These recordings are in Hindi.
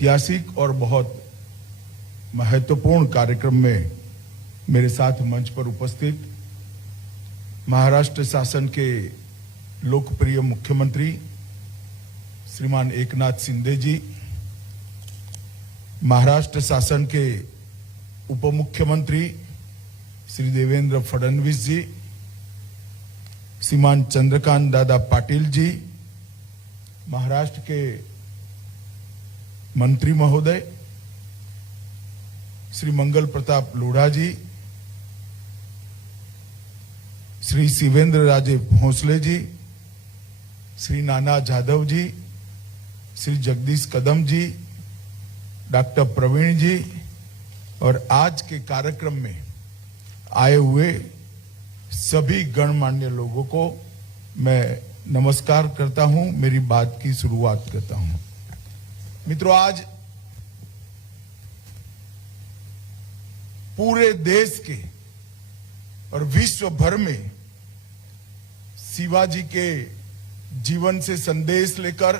ऐतिहासिक और बहुत महत्वपूर्ण कार्यक्रम में मेरे साथ मंच पर उपस्थित महाराष्ट्र शासन के लोकप्रिय मुख्यमंत्री श्रीमान एकनाथ शिंदे जी, महाराष्ट्र शासन के उप मुख्यमंत्री श्री देवेंद्र फडणवीस जी, श्रीमान चंद्रकांत दादा पाटिल जी, महाराष्ट्र के मंत्री महोदय श्री मंगल प्रताप लोढ़ा जी, श्री शिवेंद्र राजे भोसले जी, श्री नाना जाधव जी, श्री जगदीश कदम जी, डॉक्टर प्रवीण जी और आज के कार्यक्रम में आए हुए सभी गणमान्य लोगों को मैं नमस्कार करता हूं, मेरी बात की शुरुआत करता हूं। मित्रों, आज पूरे देश के और विश्व भर में शिवाजी के जीवन से संदेश लेकर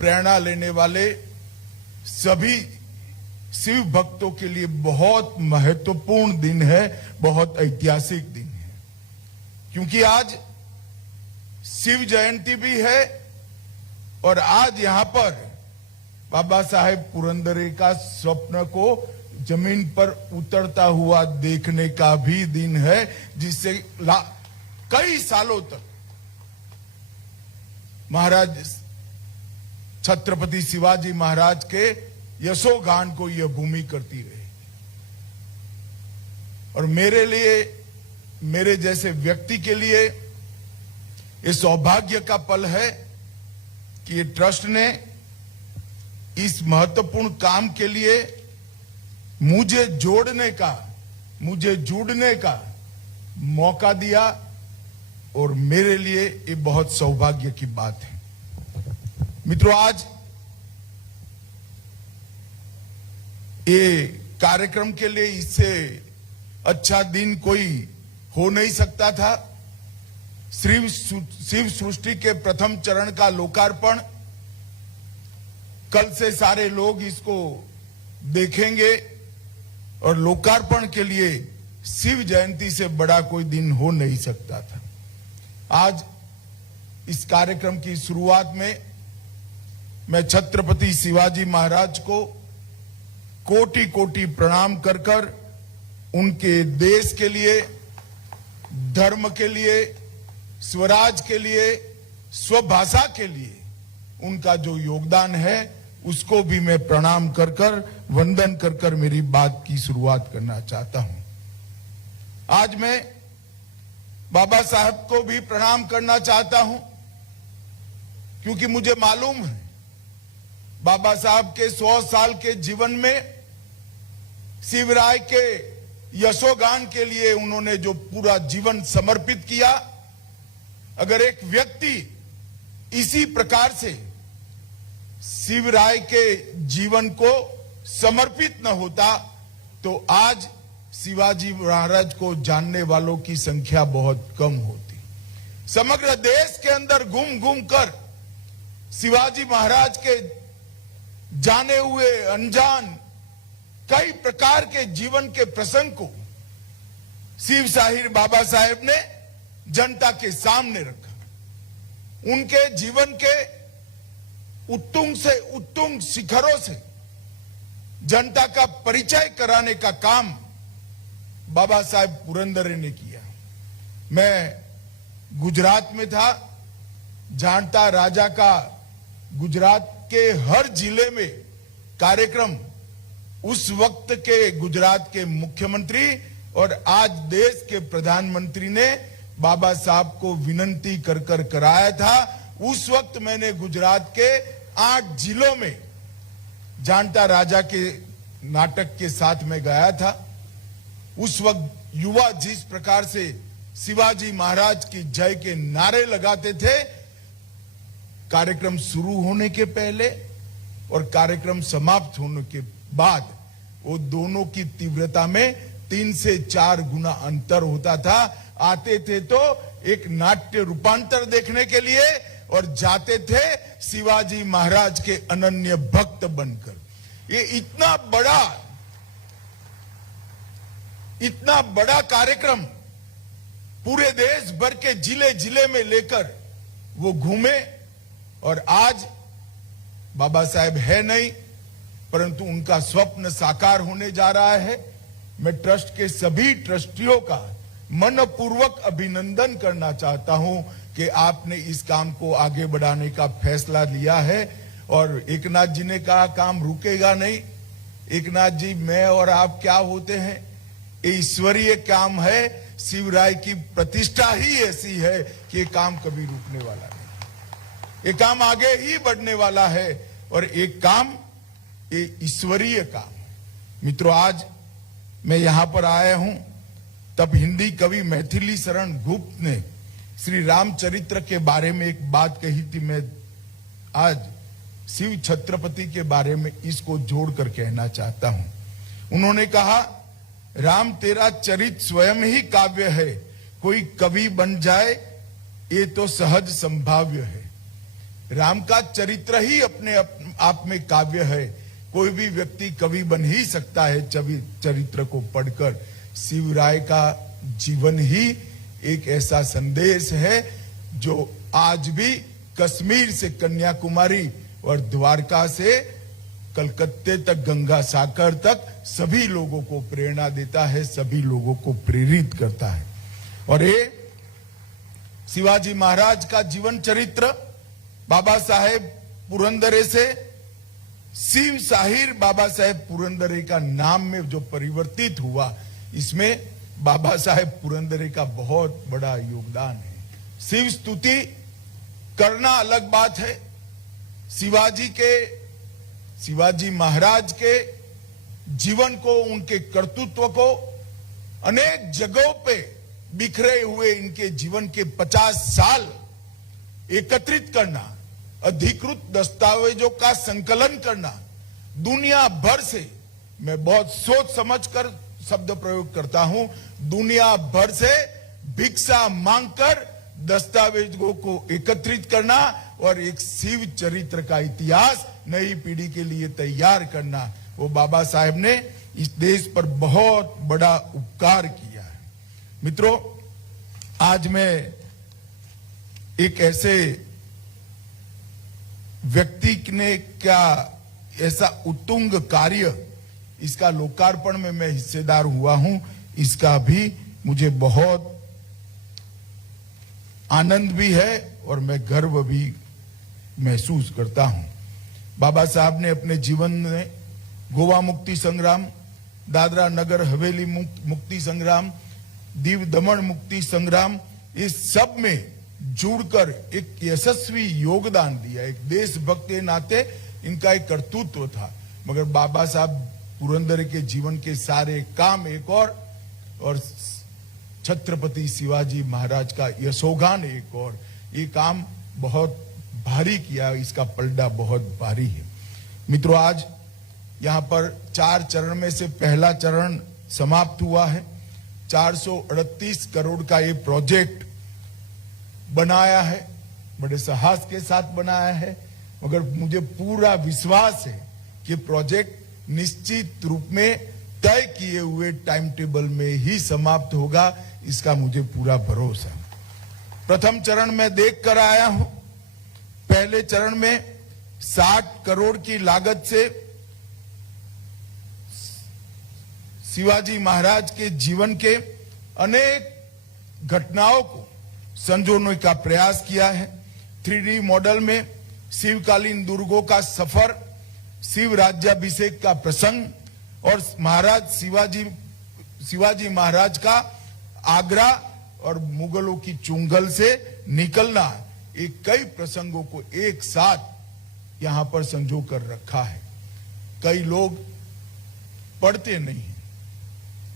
प्रेरणा लेने वाले सभी शिव भक्तों के लिए बहुत महत्वपूर्ण दिन है, बहुत ऐतिहासिक दिन है, क्योंकि आज शिव जयंती भी है और आज यहां पर बाबा साहेब पुरंदरे का स्वप्न को जमीन पर उतरता हुआ देखने का भी दिन है, जिससे कई सालों तक महाराज छत्रपति शिवाजी महाराज के यशोगान को यह भूमि करती रही। और मेरे लिए, मेरे जैसे व्यक्ति के लिए ये सौभाग्य का पल है कि ये ट्रस्ट ने इस महत्वपूर्ण काम के लिए मुझे जुड़ने का मौका दिया और मेरे लिए ये बहुत सौभाग्य की बात है। मित्रों, आज ये कार्यक्रम के लिए इससे अच्छा दिन कोई हो नहीं सकता था। शिव सृष्टि के प्रथम चरण का लोकार्पण कल से सारे लोग इसको देखेंगे और लोकार्पण के लिए शिव जयंती से बड़ा कोई दिन हो नहीं सकता था। आज इस कार्यक्रम की शुरुआत में मैं छत्रपति शिवाजी महाराज को कोटि कोटि प्रणाम कर कर उनके देश के लिए, धर्म के लिए, स्वराज के लिए, स्वभाषा के लिए उनका जो योगदान है उसको भी मैं प्रणाम कर कर, वंदन कर कर मेरी बात की शुरुआत करना चाहता हूं। आज मैं बाबा साहब को भी प्रणाम करना चाहता हूं, क्योंकि मुझे मालूम है बाबा साहब के 100 साल के जीवन में शिवराय के यशोगान के लिए उन्होंने जो पूरा जीवन समर्पित किया, अगर एक व्यक्ति इसी प्रकार से शिवराय के जीवन को समर्पित न होता तो आज शिवाजी महाराज को जानने वालों की संख्या बहुत कम होती। समग्र देश के अंदर घूम घूम कर शिवाजी महाराज के जाने हुए अनजान कई प्रकार के जीवन के प्रसंग को शिव शाहीर बाबा साहेब ने जनता के सामने रखा। उनके जीवन के उत्तुंग से उत्तुंग शिखरों से जनता का परिचय कराने का काम बाबा साहेब पुरंदरे ने किया। मैं गुजरात में था, जानता राजा का गुजरात के हर जिले में कार्यक्रम उस वक्त के गुजरात के मुख्यमंत्री और आज देश के प्रधानमंत्री ने बाबा साहब को विनंती कर कर कराया था। उस वक्त मैंने गुजरात के 8 जिलों में जानता राजा के नाटक के साथ में गाया था। उस वक्त युवा जिस प्रकार से शिवाजी महाराज की जय के नारे लगाते थे, कार्यक्रम शुरू होने के पहले और कार्यक्रम समाप्त होने के बाद वो दोनों की तीव्रता में 3 से 4 गुना अंतर होता था। आते थे तो एक नाट्य रूपांतर देखने के लिए और जाते थे शिवाजी महाराज के अनन्य भक्त बनकर। ये इतना बड़ा कार्यक्रम पूरे देश भर के जिले जिले में लेकर वो घूमे, और आज बाबा साहेब है नहीं, परंतु उनका स्वप्न साकार होने जा रहा है। मैं ट्रस्ट के सभी ट्रस्टियों का मनपूर्वक अभिनंदन करना चाहता हूं कि आपने इस काम को आगे बढ़ाने का फैसला लिया है। और एकनाथ जी ने कहा काम रुकेगा नहीं। एकनाथ जी, मैं और आप क्या होते हैं? ये ईश्वरीय काम है। शिवराय की प्रतिष्ठा ही ऐसी है कि ये काम कभी रुकने वाला नहीं, ये काम आगे ही बढ़ने वाला है, और एक काम ये ईश्वरीय काम। मित्रों, आज मैं यहां पर आया हूं तब हिंदी कवि मैथिली शरण गुप्त ने श्री रामचरित्र के बारे में एक बात कही थी। मैं आज शिव छत्रपति के बारे में इसको जोड़कर कहना चाहता हूं। उन्होंने कहा, राम तेरा चरित स्वयं ही काव्य है, कोई कवि बन जाए ये तो सहज संभाव्य है। राम का चरित्र ही अपने आप में काव्य है, कोई भी व्यक्ति कवि बन ही सकता है चरित्र को पढ़कर। शिवराय का जीवन ही एक ऐसा संदेश है जो आज भी कश्मीर से कन्याकुमारी और द्वारका से कलकत्ते तक, गंगा सागर तक सभी लोगों को प्रेरणा देता है, सभी लोगों को प्रेरित करता है। और ये शिवाजी महाराज का जीवन चरित्र बाबा साहेब पुरंदरे से शिव साहिर बाबा साहेब पुरंदरे का नाम में जो परिवर्तित हुआ, इसमें बाबा साहेब पुरंदरे का बहुत बड़ा योगदान है। शिव स्तुति करना अलग बात है। शिवाजी महाराज के जीवन को, उनके कर्तृत्व को अनेक जगहों पे बिखरे हुए इनके जीवन के 50 साल एकत्रित करना, अधिकृत दस्तावेजों का संकलन करना, दुनिया भर से, मैं बहुत सोच समझकर शब्द प्रयोग करता हूं, दुनिया भर से भिक्षा मांगकर दस्तावेजों को एकत्रित करना और एक शिव चरित्र का इतिहास नई पीढ़ी के लिए तैयार करना, वो बाबा साहेब ने इस देश पर बहुत बड़ा उपकार किया है। मित्रों, आज मैं एक ऐसे व्यक्ति ने क्या ऐसा उत्तुंग कार्य, इसका लोकार्पण में मैं हिस्सेदार हुआ हूं, इसका भी मुझे बहुत आनंद भी है और मैं गर्व भी महसूस करता हूं। बाबा साहब ने अपने जीवन में गोवा मुक्ति संग्राम, दादरा नगर हवेली मुक्ति संग्राम, दीव दमन मुक्ति संग्राम, इस सब में जुड़कर एक यशस्वी योगदान दिया। एक देशभक्त के नाते इनका एक कर्तृत्व था, मगर बाबा साहब पुरंदर के जीवन के सारे काम एक और छत्रपति शिवाजी महाराज का यशोगान एक और, ये काम बहुत भारी किया, इसका पलड़ा बहुत भारी है। मित्रों, आज यहाँ पर 4 चरण में से पहला चरण समाप्त हुआ है। 438 करोड़ का ये प्रोजेक्ट बनाया है, बड़े साहस के साथ बनाया है, मगर मुझे पूरा विश्वास है कि प्रोजेक्ट निश्चित रूप में तय किए हुए टाइम टेबल में ही समाप्त होगा, इसका मुझे पूरा भरोसा। प्रथम चरण में देख कर आया हूं। पहले चरण में 60 करोड़ की लागत से शिवाजी महाराज के जीवन के अनेक घटनाओं को संजोने का प्रयास किया है। 3D मॉडल में शिवकालीन दुर्गों का सफर, शिव राज्याभिषेक का प्रसंग और महाराज शिवाजी महाराज का आगरा और मुगलों की चुंगल से निकलना, एक कई प्रसंगों को एक साथ यहां पर संजो कर रखा है। कई लोग पढ़ते नहीं हैं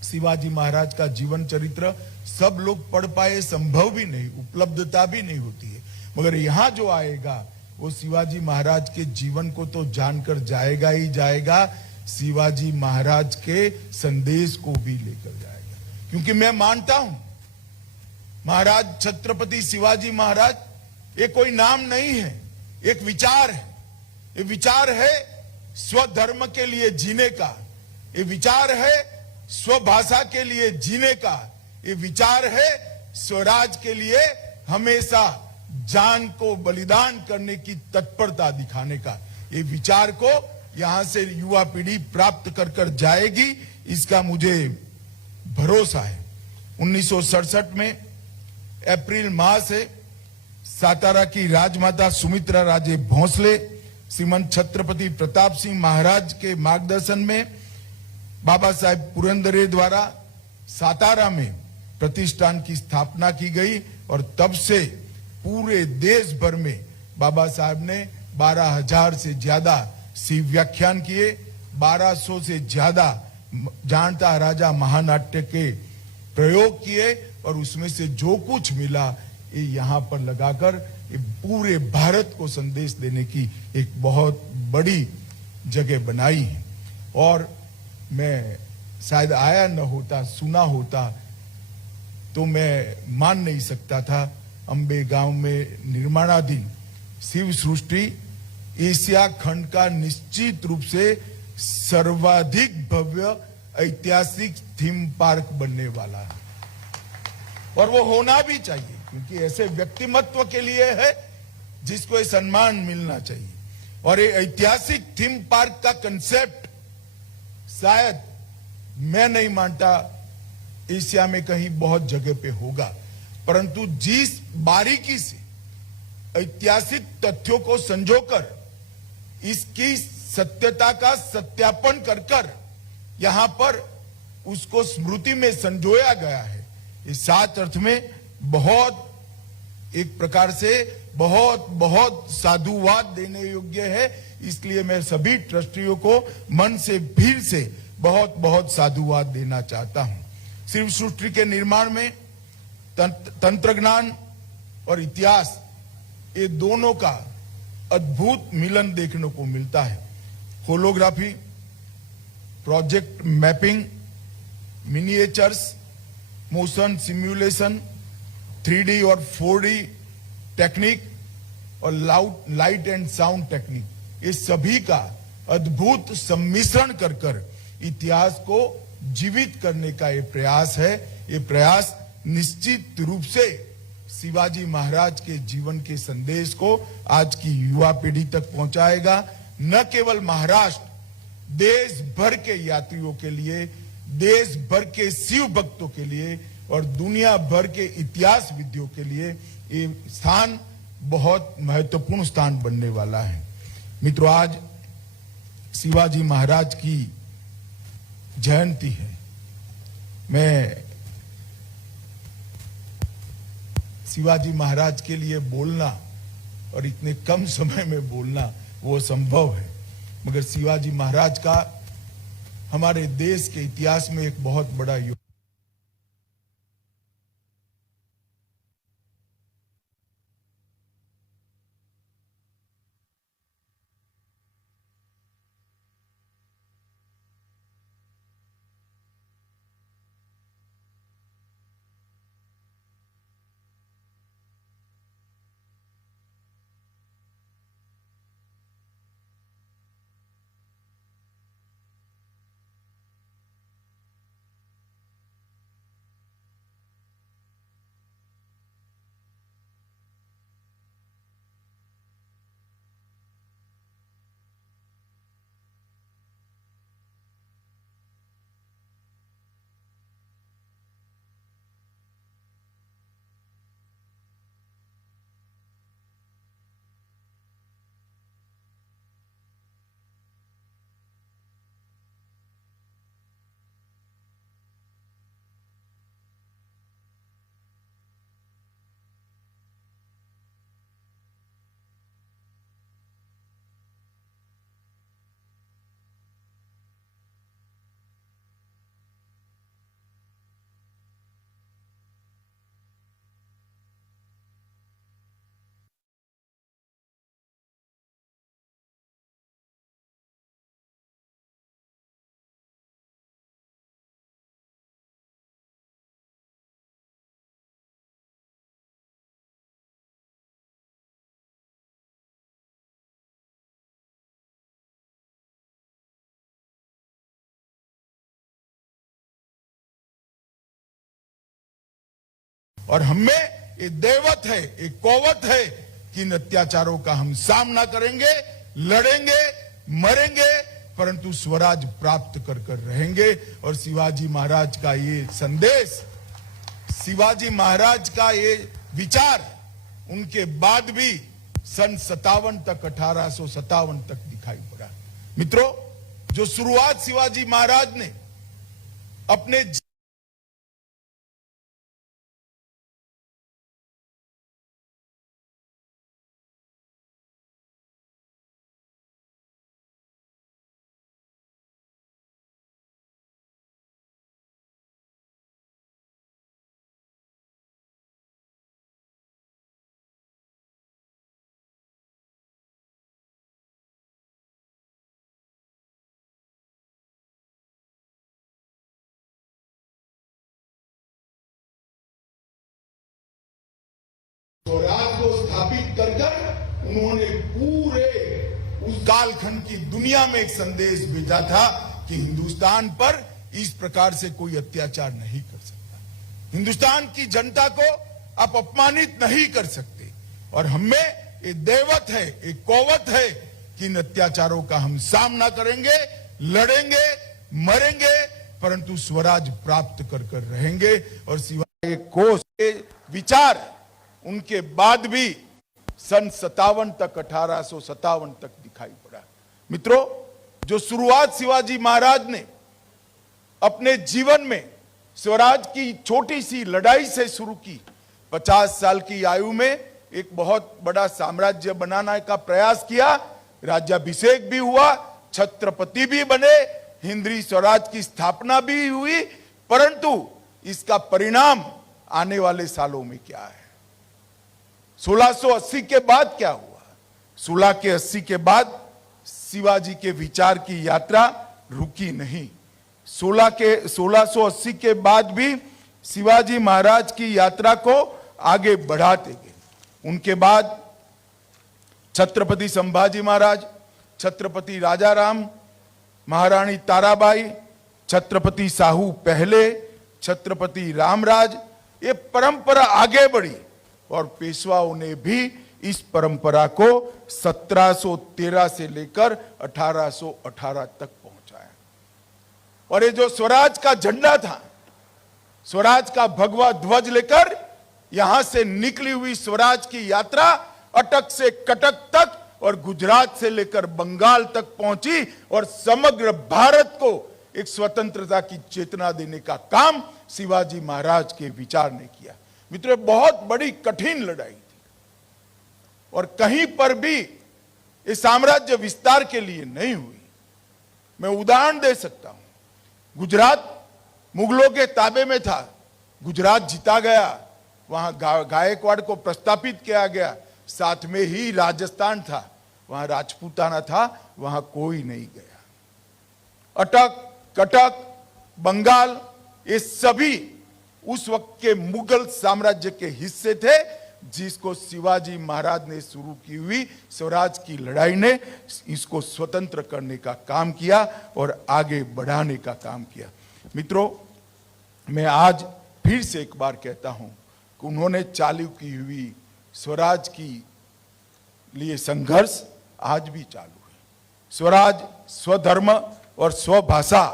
शिवाजी महाराज का जीवन चरित्र, सब लोग पढ़ पाए संभव भी नहीं, उपलब्धता भी नहीं होती है, मगर यहां जो आएगा वो शिवाजी महाराज के जीवन को तो जानकर जाएगा ही जाएगा, शिवाजी महाराज के संदेश को भी लेकर जाएगा। क्योंकि मैं मानता हूं महाराज छत्रपति शिवाजी महाराज ये कोई नाम नहीं है, एक विचार है। ये विचार है स्वधर्म के लिए जीने का, ये विचार है स्वभाषा के लिए जीने का, ये विचार है स्वराज के लिए हमेशा जान को बलिदान करने की तत्परता दिखाने का। ये विचार को यहां से युवा पीढ़ी प्राप्त कर कर जाएगी, इसका मुझे भरोसा है। 1967 में अप्रैल माह से सातारा की राजमाता सुमित्रा राजे भोंसले श्रीमंत छत्रपति प्रताप सिंह महाराज के मार्गदर्शन में बाबा साहेब पुरंदरे द्वारा सातारा में प्रतिष्ठान की स्थापना की गई और तब से पूरे देश भर में बाबा साहेब ने 12,000 से ज्यादा शिव व्याख्यान किए, 1200 से ज्यादा जानता राजा महानाट्य के प्रयोग किए और उसमें से जो कुछ मिला ये यहाँ पर लगाकर ये पूरे भारत को संदेश देने की एक बहुत बड़ी जगह बनाई है। और मैं शायद आया न होता, सुना होता तो मैं मान नहीं सकता था। अंबे गांव में निर्माणाधीन शिव सृष्टि एशिया खंड का निश्चित रूप से सर्वाधिक भव्य ऐतिहासिक थीम पार्क बनने वाला है और वो होना भी चाहिए, क्योंकि ऐसे व्यक्तिमत्व के लिए है जिसको ये सम्मान मिलना चाहिए। और ये ऐतिहासिक थीम पार्क का कंसेप्ट शायद मैं नहीं मानता एशिया में कहीं बहुत जगह पे होगा, परंतु जिस बारीकी से ऐतिहासिक तथ्यों को संजोकर इसकी सत्यता का सत्यापन कर कर यहां पर उसको स्मृति में संजोया गया है, इस सात अर्थ में बहुत एक प्रकार से बहुत बहुत साधुवाद देने योग्य है। इसलिए मैं सभी ट्रस्टियों को मन से भीड़ से बहुत बहुत साधुवाद देना चाहता हूं। शिव सृष्टि के निर्माण में तंत्र ज्ञान और इतिहास ये दोनों का अद्भुत मिलन देखने को मिलता है। Holography, project mapping, miniatures, motion simulation, 3D और 4D टेक्निक और लाइट एंड साउंड टेक्निक, ये सभी का अद्भुत सम्मिश्रण कर कर इतिहास को जीवित करने का ये प्रयास है। ये प्रयास निश्चित रूप से शिवाजी महाराज के जीवन के संदेश को आज की युवा पीढ़ी तक पहुंचाएगा। न केवल महाराष्ट्र, देश भर के यात्रियों के लिए, देश भर के शिव भक्तों के लिए और दुनिया भर के इतिहास विद्यों के लिए ये स्थान बहुत महत्वपूर्ण स्थान बनने वाला है। मित्रों, आज शिवाजी महाराज की जयंती है। मैं शिवाजी महाराज के लिए बोलना और इतने कम समय में बोलना वो संभव है, मगर शिवाजी महाराज का हमारे देश के इतिहास में एक बहुत बड़ा योगदान। और हमें ये देवत है, एक कौवत है कि इन अत्याचारों का हम सामना करेंगे, लड़ेंगे, मरेंगे, परंतु स्वराज प्राप्त कर कर रहेंगे। और शिवाजी महाराज का ये संदेश, शिवाजी महाराज का ये विचार उनके बाद भी सन 57 तक, 1857 तक दिखाई पड़ा। मित्रों, जो शुरुआत शिवाजी महाराज ने अपने स्वराज को स्थापित कर कर उन्होंने पूरे उस कालखंड की दुनिया में एक संदेश भेजा था कि हिंदुस्तान पर इस प्रकार से कोई अत्याचार नहीं कर सकता, हिंदुस्तान की जनता को आप अपमानित नहीं कर सकते। और हमें ये देवत है, एक कौवत है कि इन अत्याचारों का हम सामना करेंगे, लड़ेंगे, मरेंगे, परंतु स्वराज प्राप्त कर कर रहेंगे। और सिवाय कोष के विचार उनके बाद भी सन 57 तक, 1857 तक दिखाई पड़ा। मित्रों, जो शुरुआत शिवाजी महाराज ने अपने जीवन में स्वराज की छोटी सी लड़ाई से शुरू की, 50 साल की आयु में एक बहुत बड़ा साम्राज्य बनाने का प्रयास किया, राज्याभिषेक भी हुआ, छत्रपति भी बने, हिंदवी स्वराज की स्थापना भी हुई, परंतु इसका परिणाम आने वाले सालों में क्या है? 1680 के बाद क्या हुआ? 1680 के बाद शिवाजी के विचार की यात्रा रुकी नहीं। 1680 के बाद भी शिवाजी महाराज की यात्रा को आगे बढ़ाते गए। उनके बाद छत्रपति संभाजी महाराज, छत्रपति राजाराम, महारानी ताराबाई, छत्रपति साहू पहले, छत्रपति रामराज, ये परंपरा आगे बढ़ी और पेशवाओं ने भी इस परंपरा को 1713 से लेकर 1818 तक पहुंचाया। और ये जो स्वराज का झंडा था, स्वराज का भगवा ध्वज लेकर यहां से निकली हुई स्वराज की यात्रा अटक से कटक तक और गुजरात से लेकर बंगाल तक पहुंची और समग्र भारत को एक स्वतंत्रता की चेतना देने का काम शिवाजी महाराज के विचार ने किया। मित्रों, बहुत बड़ी कठिन लड़ाई थी और कहीं पर भी ये साम्राज्य विस्तार के लिए नहीं हुई। मैं उदाहरण दे सकता हूं, गुजरात मुगलों के ताबे में था, गुजरात जीता गया, वहां गायकवाड़ को प्रस्तापित किया गया, साथ में ही राजस्थान था, वहां राजपूताना था, वहां कोई नहीं गया। अटक, कटक, बंगाल, ये सभी उस वक्त के मुगल साम्राज्य के हिस्से थे, जिसको शिवाजी महाराज ने शुरू की हुई स्वराज की लड़ाई ने इसको स्वतंत्र करने का काम किया और आगे बढ़ाने का काम किया। मित्रों, मैं आज फिर से एक बार कहता हूं कि उन्होंने चालू की हुई स्वराज की लिए संघर्ष आज भी चालू है। स्वराज, स्वधर्म और स्वभाषा,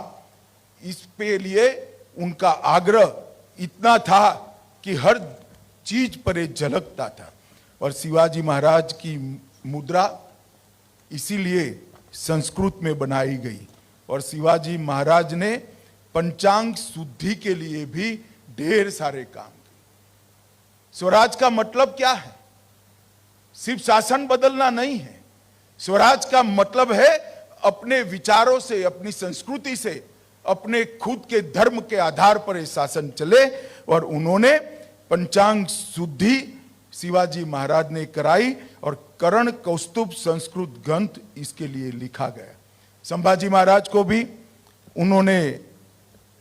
इस पे लिए उनका आग्रह इतना था कि हर चीज पर झलकता था। और शिवाजी महाराज की मुद्रा इसीलिए संस्कृत में बनाई गई और शिवाजी महाराज ने पंचांग शुद्धि के लिए भी ढेर सारे काम किए। स्वराज का मतलब क्या है? सिर्फ शासन बदलना नहीं है। स्वराज का मतलब है अपने विचारों से, अपनी संस्कृति से, अपने खुद के धर्म के आधार पर शासन चले। और उन्होंने पंचांग शुद्धि शिवाजी महाराज ने कराई और करण कौस्तुभ संस्कृत ग्रंथ इसके लिए लिखा गया। संभाजी महाराज को भी उन्होंने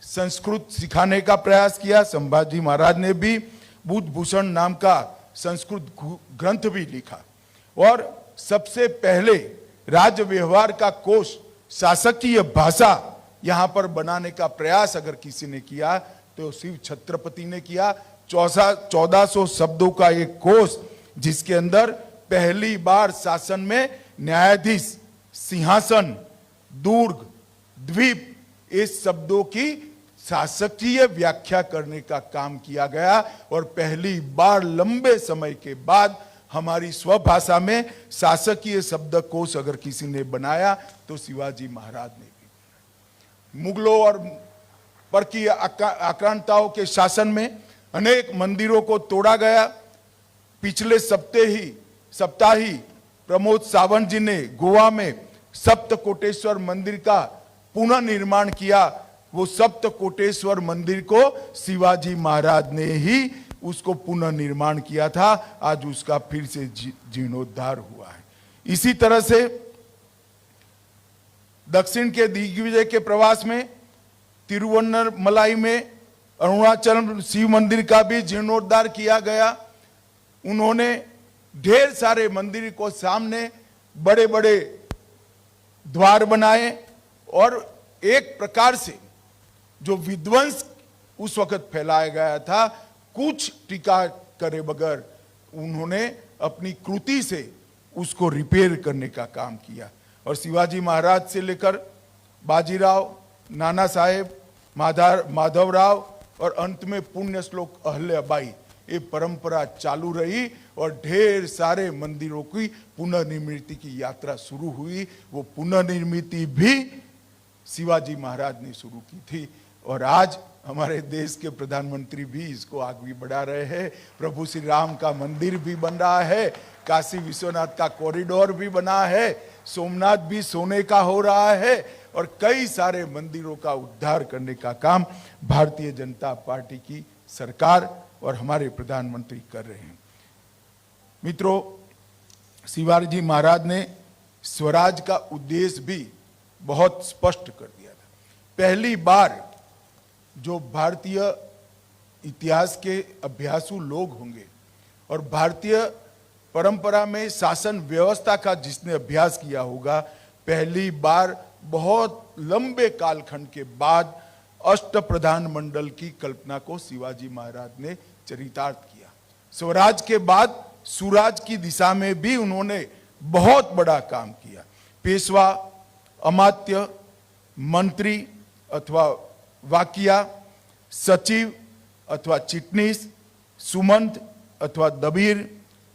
संस्कृत सिखाने का प्रयास किया। संभाजी महाराज ने भी बुद्ध भूषण नाम का संस्कृत ग्रंथ भी लिखा और सबसे पहले राज्य व्यवहार का कोष, शासकीय भाषा यहां पर बनाने का प्रयास अगर किसी ने किया तो शिव छत्रपति ने किया, 1400 शब्दों का एक कोष, जिसके अंदर पहली बार शासन में न्यायाधीश, सिंहासन, दुर्ग, द्वीप, इस शब्दों की शासकीय व्याख्या करने का काम किया गया। और पहली बार लंबे समय के बाद हमारी स्वभाषा में शासकीय शब्दकोश अगर किसी ने बनाया तो शिवाजी महाराज ने भी। मुगलों और परकीय आक्रांताओं के शासन में अनेक मंदिरों को तोड़ा गया। पिछले सप्ताह ही प्रमोद सावंत जी ने गोवा में सप्तकोटेश्वर मंदिर का पुनर्निर्माण किया। वो सप्तकोटेश्वर मंदिर को शिवाजी महाराज ने ही उसको पुनर्निर्माण किया था। आज उसका फिर से जीर्णोद्धार हुआ है। इसी तरह से दक्षिण के दिग्विजय के प्रवास में तिरुवन्नमलाई में अरुणाचल शिव मंदिर का भी जीर्णोद्धार किया गया। उन्होंने ढेर सारे मंदिर को सामने बड़े बड़े द्वार बनाए और एक प्रकार से जो विध्वंस उस वक्त फैलाया गया था, कुछ टीका करे बगैर उन्होंने अपनी कृति से उसको रिपेयर करने का काम किया। और शिवाजी महाराज से लेकर बाजीराव, नाना साहेब, माधवराव और अंत में पुण्य श्लोक अहल्याबाई, ये परंपरा चालू रही और ढेर सारे मंदिरों की पुनर्निर्मिति की यात्रा शुरू हुई। वो पुनर्निर्मिति भी शिवाजी महाराज ने शुरू की थी और आज हमारे देश के प्रधानमंत्री भी इसको आगे बढ़ा रहे हैं। प्रभु श्री राम का मंदिर भी बन रहा है, काशी विश्वनाथ का कॉरिडोर भी बना है, सोमनाथ भी सोने का हो रहा है और कई सारे मंदिरों का उद्धार करने का काम भारतीय जनता पार्टी की सरकार और हमारे प्रधानमंत्री कर रहे हैं। मित्रों, शिवाजी महाराज ने स्वराज का उद्देश्य भी बहुत स्पष्ट कर दिया था। पहली बार जो भारतीय इतिहास के अभ्यासु लोग होंगे और भारतीय परंपरा में शासन व्यवस्था का जिसने अभ्यास किया होगा, पहली बार बहुत लंबे कालखंड के बाद अष्टप्रधान मंडल की कल्पना को शिवाजी महाराज ने चरितार्थ किया। स्वराज के बाद सुराज की दिशा में भी उन्होंने बहुत बड़ा काम किया। पेशवा, अमात्य, मंत्री अथवा वाकिया, सचिव अथवा चिटनीस, सुमंत अथवा दबीर,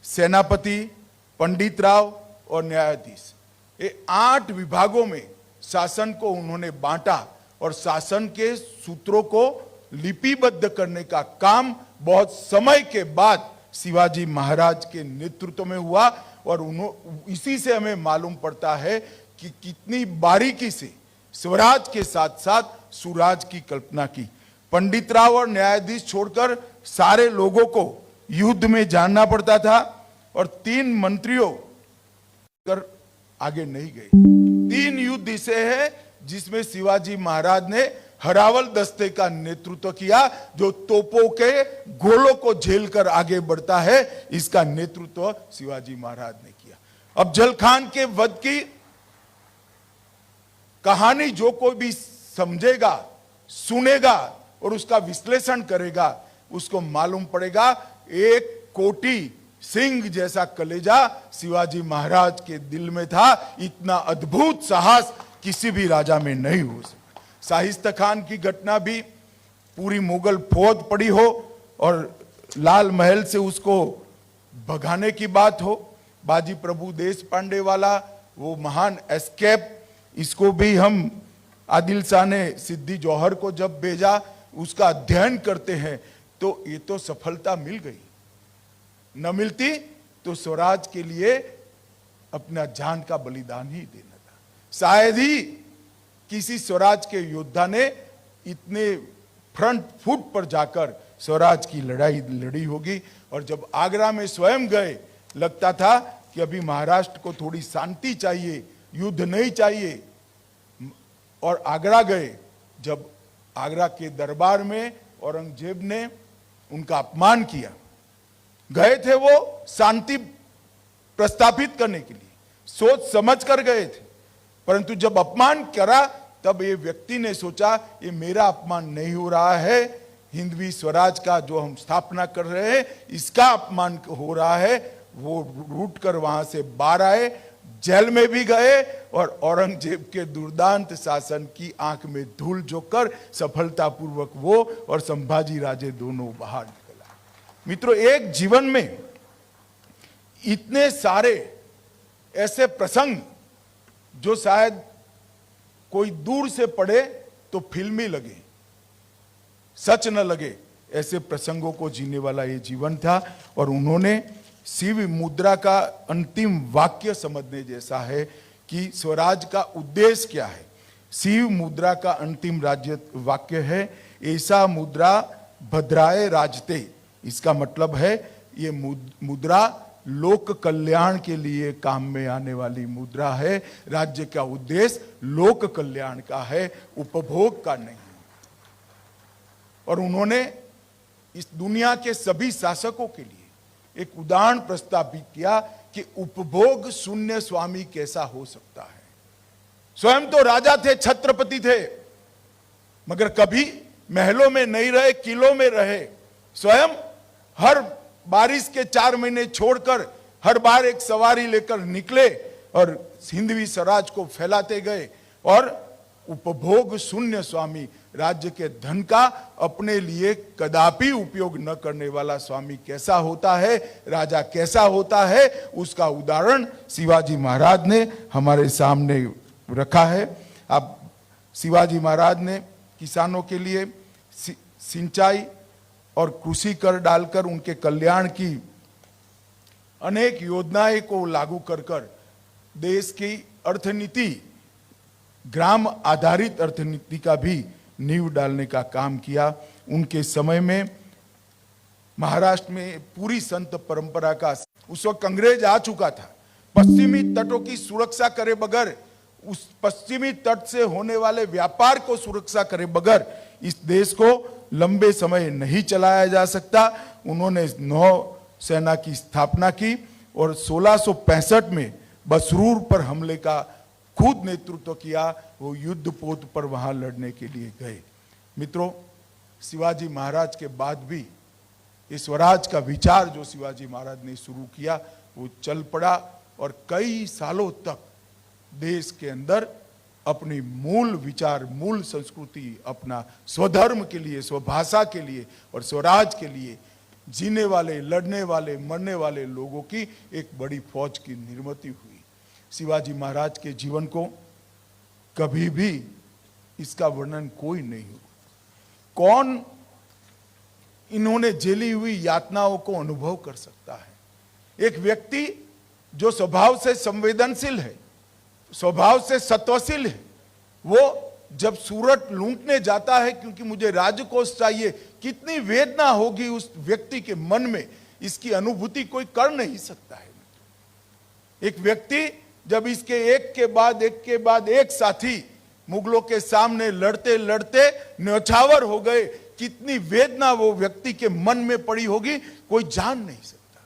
सेनापति, पंडित राव और न्यायाधीश, ये 8 विभागों में शासन को उन्होंने बांटा और शासन के सूत्रों को लिपिबद्ध करने का काम बहुत समय के बाद शिवाजी महाराज के नेतृत्व में हुआ। और इसी से हमें मालूम पड़ता है कि कितनी बारीकी से स्वराज के साथ साथ सुराज की कल्पना की। पंडित राव और न्यायाधीश छोड़कर सारे लोगों को युद्ध में जानना पड़ता था और 3 मंत्रियों कर आगे नहीं गए। 3 युद्ध ऐसे है जिसमें शिवाजी महाराज ने हरावल दस्ते का नेतृत्व किया, जो तोपों के गोलों को झेलकर आगे बढ़ता है। इसका नेतृत्व शिवाजी महाराज ने किया। अब जलखान के वध की कहानी जो कोई भी समझेगा, सुनेगा और उसका विश्लेषण करेगा, उसको मालूम पड़ेगा 1 कोटि सिंह जैसा कलेजा शिवाजी महाराज के दिल में था। इतना अद्भुत साहस किसी भी राजा में नहीं हो सकता। शाहिस्ता खान की घटना भी, पूरी मुगल फौज पड़ी हो और लाल महल से उसको भगाने की बात हो, बाजी प्रभु देश पांडे वाला वो महान एस्केप, इसको भी हम आदिल शाह ने सिद्दी जौहर को जब भेजा, उसका अध्ययन करते हैं तो ये तो सफलता मिल गई। न मिलती तो स्वराज के लिए अपना जान का बलिदान ही देना था। शायद ही किसी स्वराज के योद्धा ने इतने फ्रंट फुट पर जाकर स्वराज की लड़ाई लड़ी होगी। और जब आगरा में स्वयं गए, लगता था कि अभी महाराष्ट्र को थोड़ी शांति चाहिए, युद्ध नहीं चाहिए। और आगरा गए, जब आगरा के दरबार में औरंगजेब ने उनका अपमान किया, गए थे वो शांति प्रस्थापित करने के लिए, सोच समझ कर गए थे, परंतु जब अपमान करा तब ये व्यक्ति ने सोचा ये मेरा अपमान नहीं हो रहा है, हिंदवी स्वराज का जो हम स्थापना कर रहे हैं इसका अपमान हो रहा है, वो रूट कर वहां से बाहर आए, जेल में भी गए और औरंगजेब के दुर्दांत शासन की आंख में धूल झोंककर सफलतापूर्वक वो और संभाजी राजे दोनों बाहर निकला। मित्रों, एक जीवन में इतने सारे ऐसे प्रसंग जो शायद कोई दूर से पढ़े तो फिल्मी लगे, सच न लगे, ऐसे प्रसंगों को जीने वाला ये जीवन था। और उन्होंने शिव मुद्रा का अंतिम वाक्य समझने जैसा है कि स्वराज का उद्देश्य क्या है। शिव मुद्रा का अंतिम राज्य वाक्य है, ऐसा मुद्रा भद्राए राजते। इसका मतलब है ये मुद्रा लोक कल्याण के लिए काम में आने वाली मुद्रा है। राज्य का उद्देश्य लोक कल्याण का है, उपभोग का नहीं। और उन्होंने इस दुनिया के सभी शासकों के लिए एक उदाहरण प्रस्तावित किया कि उपभोग शून्य स्वामी कैसा हो सकता है। स्वयं तो राजा थे, छत्रपति थे, मगर कभी महलों में नहीं रहे, किलों में रहे। स्वयं हर बारिश के 4 महीने छोड़कर हर बार एक सवारी लेकर निकले और हिंदवी स्वराज को फैलाते गए। और उपभोग शून्य स्वामी, राज्य के धन का अपने लिए कदापि उपयोग न करने वाला स्वामी कैसा होता है, राजा कैसा होता है, उसका उदाहरण शिवाजी महाराज ने हमारे सामने रखा है। अब शिवाजी महाराज ने किसानों के लिए सिंचाई और कृषि कर डालकर उनके कल्याण की अनेक योजनाएं को लागू कर देश की अर्थनीति, ग्राम आधारित अर्थनीति का भी नींव डालने का काम किया। उनके समय में महाराष्ट्र में पूरी संत परंपरा का, उस वक्त अंग्रेज आ चुका था, पश्चिमी तटों की सुरक्षा करे बगैर, उस पश्चिमी तट से होने वाले व्यापार को सुरक्षा करे बगैर इस देश को लंबे समय नहीं चलाया जा सकता। उन्होंने नौसेना की स्थापना की और 1665 में बसरूर पर हमले का खुद नेतृत्व किया। वो युद्ध पोत पर वहां लड़ने के लिए गए। मित्रों, शिवाजी महाराज के बाद भी ये स्वराज का विचार जो शिवाजी महाराज ने शुरू किया वो चल पड़ा और कई सालों तक देश के अंदर अपनी मूल विचार, मूल संस्कृति, अपना स्वधर्म के लिए, स्वभाषा के लिए और स्वराज के लिए जीने वाले, लड़ने वाले, मरने वाले लोगों की एक बड़ी फौज की निर्मित हुई। शिवाजी महाराज के जीवन को कभी भी इसका वर्णन कोई नहीं हुआ। कौन इन्होंने झेली हुई यातनाओं को अनुभव कर सकता है। एक व्यक्ति जो स्वभाव से संवेदनशील है, स्वभाव से सत्वशील है, वो जब सूरत लूटने जाता है क्योंकि मुझे राजकोष चाहिए, कितनी वेदना होगी उस व्यक्ति के मन में, इसकी अनुभूति कोई कर नहीं सकता है। एक व्यक्ति जब इसके एक के बाद एक साथी मुगलों के सामने लड़ते लड़ते न्यौछावर हो गए, कितनी वेदना वो व्यक्ति के मन में पड़ी होगी कोई जान नहीं सकता।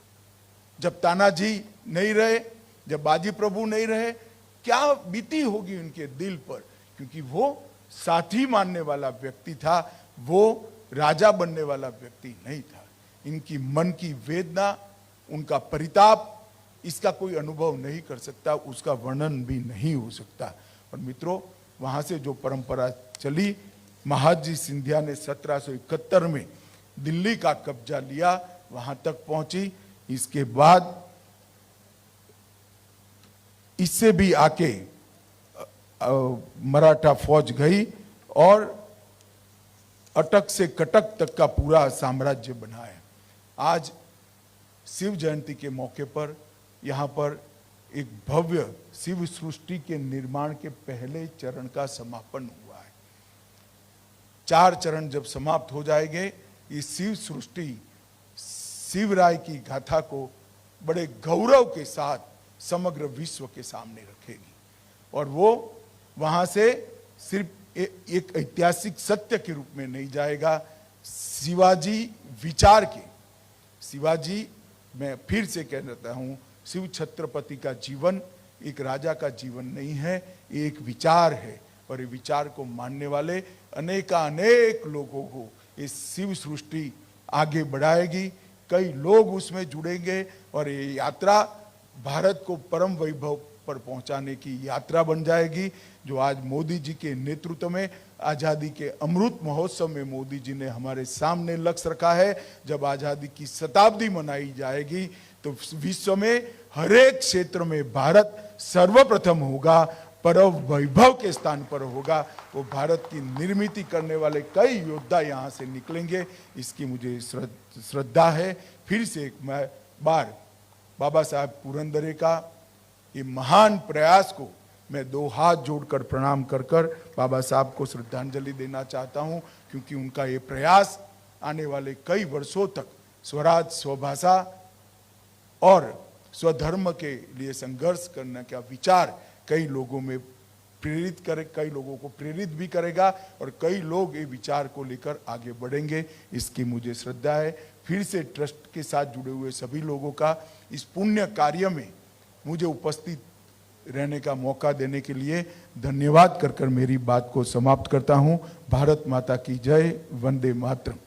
जब तानाजी नहीं रहे, जब बाजी प्रभु नहीं रहे, क्या बीती होगी उनके दिल पर, क्योंकि वो साथी मानने वाला व्यक्ति था, वो राजा बनने वाला व्यक्ति नहीं था। इनकी मन की वेदना, उनका परिताप, इसका कोई अनुभव नहीं कर सकता, उसका वर्णन भी नहीं हो सकता। और मित्रों, वहां से जो परंपरा चली, महादजी सिंधिया ने 1771 में दिल्ली का कब्जा लिया, वहां तक पहुंची। इसके बाद इससे भी आके मराठा फौज गई और अटक से कटक तक का पूरा साम्राज्य बनाया। आज शिव जयंती के मौके पर यहाँ पर एक भव्य शिव सृष्टि के निर्माण के पहले चरण का समापन हुआ है। 4 चरण जब समाप्त हो जाएंगे, ये शिव सृष्टि शिवराय की गाथा को बड़े गौरव के साथ समग्र विश्व के सामने रखेगी। और वो वहां से सिर्फ एक ऐतिहासिक सत्य के रूप में नहीं जाएगा, शिवाजी विचार के, शिवाजी, मैं फिर से कह देता हूं, शिव छत्रपति का जीवन एक राजा का जीवन नहीं है, एक विचार है। और ये विचार को मानने वाले अनेक लोगों को ये शिव सृष्टि आगे बढ़ाएगी, कई लोग उसमें जुड़ेंगे और ये यात्रा भारत को परम वैभव पर पहुंचाने की यात्रा बन जाएगी। जो आज मोदी जी के नेतृत्व में आज़ादी के अमृत महोत्सव में मोदी जी ने हमारे सामने लक्ष्य रखा है, जब आज़ादी की शताब्दी मनाई जाएगी तो विश्व में हर एक क्षेत्र में भारत सर्वप्रथम होगा, परम वैभव के स्थान पर होगा। वो भारत की निर्मित करने वाले कई योद्धा यहाँ से निकलेंगे, इसकी मुझे श्रद्धा है। फिर से एक बार बाबा साहब पुरंदरे का ये महान प्रयास को मैं दो हाथ जोड़कर प्रणाम कर कर बाबा साहब को श्रद्धांजलि देना चाहता हूँ, क्योंकि उनका ये प्रयास आने वाले कई वर्षों तक स्वराज, स्वभाषा और स्वधर्म के लिए संघर्ष करने का विचार कई लोगों में प्रेरित करे, कई लोगों को प्रेरित भी करेगा और कई लोग ये विचार को लेकर आगे बढ़ेंगे, इसकी मुझे श्रद्धा है। फिर से ट्रस्ट के साथ जुड़े हुए सभी लोगों का इस पुण्य कार्य में मुझे उपस्थित रहने का मौका देने के लिए धन्यवाद कर मेरी बात को समाप्त करता हूं। भारत माता की जय, वंदे मातरम।